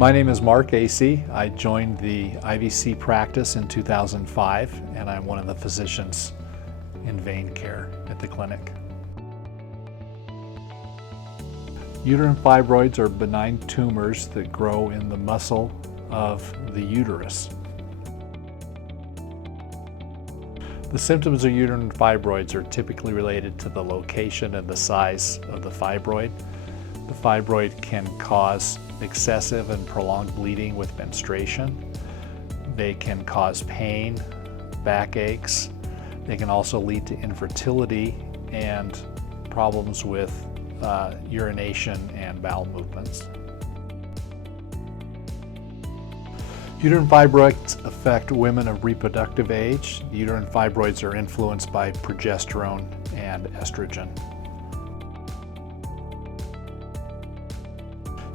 My name is Mark Asay. I joined the IVC practice in 2005, and I'm one of the physicians in vein care at the clinic. Uterine fibroids are benign tumors that grow in the muscle of the uterus. The symptoms of uterine fibroids are typically related to the location and the size of the fibroid. The fibroid can cause excessive and prolonged bleeding with menstruation. They can cause pain, backaches. They can also lead to infertility and problems with urination and bowel movements. Uterine fibroids affect women of reproductive age. Uterine fibroids are influenced by progesterone and estrogen.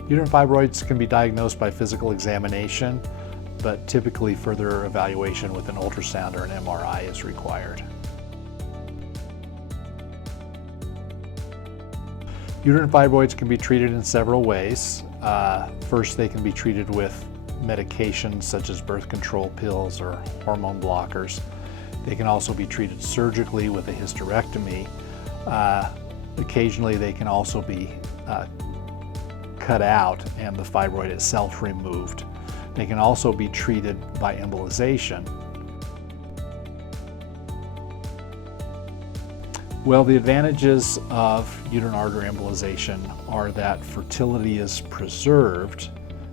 Uterine fibroids can be diagnosed by physical examination, but typically further evaluation with an ultrasound or an MRI is required. Uterine fibroids can be treated in several ways. First, they can be treated with medications such as birth control pills or hormone blockers. They can also be treated surgically with a hysterectomy. Occasionally, they can also be cut out and the fibroid itself removed. They can also be treated by embolization. Well, the advantages of uterine artery embolization are that fertility is preserved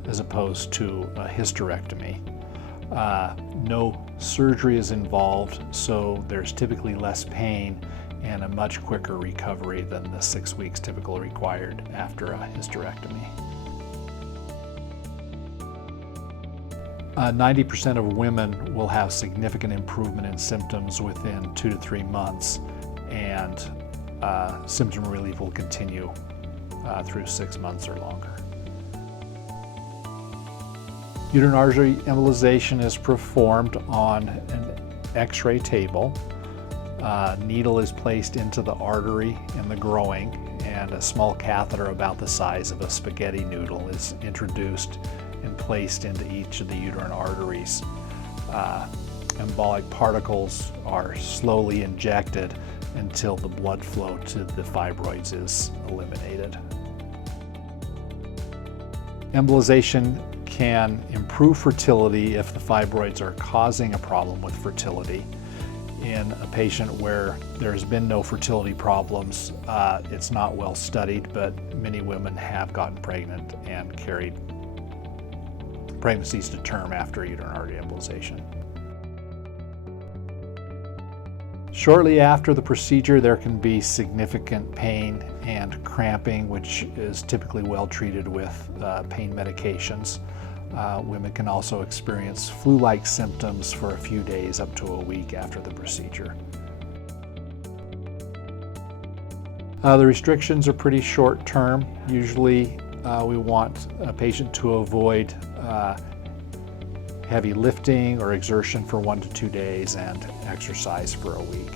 as opposed to a hysterectomy. No surgery is involved, so there's typically less pain and a much quicker recovery than the 6 weeks typically required after a hysterectomy. 90% of women will have significant improvement in symptoms within 2 to 3 months, and symptom relief will continue through 6 months or longer. Uterine artery embolization is performed on an X-ray table. Needle is placed into the artery in the groin, and a small catheter about the size of a spaghetti noodle is introduced and placed into each of the uterine arteries. Embolic particles are slowly injected until the blood flow to the fibroids is eliminated. Embolization can improve fertility if the fibroids are causing a problem with fertility. In a patient where there's been no fertility problems, it's not well studied, but many women have gotten pregnant and carried pregnancies to term after uterine artery embolization. Shortly after the procedure, there can be significant pain and cramping, which is typically well treated with pain medications. Women can also experience flu-like symptoms for a few days up to a week after the procedure. The restrictions are pretty short term. Usually we want a patient to avoid heavy lifting or exertion for 1 to 2 days and exercise for a week.